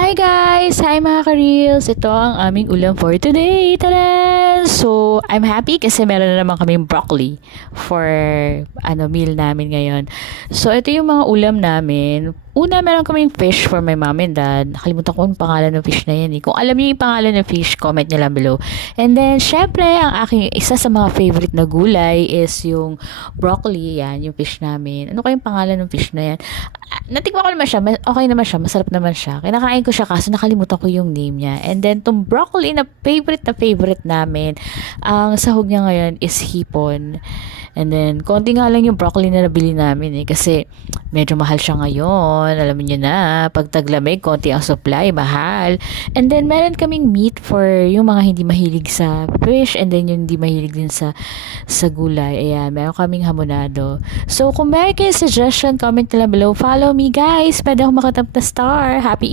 Hi guys! Hi mga ka-reels! Ito ang aming ulam for today! Tada! So, I'm happy kasi meron na naman kaming broccoli for meal namin ngayon. So, ito yung mga ulam namin. Una, meron kaming fish for my mom and dad. Nakalimutan ko yung pangalan ng fish na yan eh. Kung alam niyo yung pangalan ng fish, comment nyo lang below. And then, syempre, ang aking isa sa mga favorite na gulay is yung broccoli. Yan, yung fish namin. Ano kayong pangalan ng fish na yan? Natikman ko naman siya, okay naman siya, masarap naman siya. Kinakain ko siya kaso nakalimutan ko yung name niya. And then, tong broccoli na favorite namin, ang sahog niya ngayon is hipon. And then, konti nga lang yung broccoli na nabili namin eh, kasi medyo mahal siya ngayon. Alam niyo na, pag taglamig, konti ang supply, mahal. And then, meron kaming meat for yung mga hindi mahilig sa fish and then yung hindi mahilig din sa gulay. Ayan, meron kaming hamonado. So, kung meron kayong suggestion, comment nila below. Follow me guys. Pwede akong makatap na star. Happy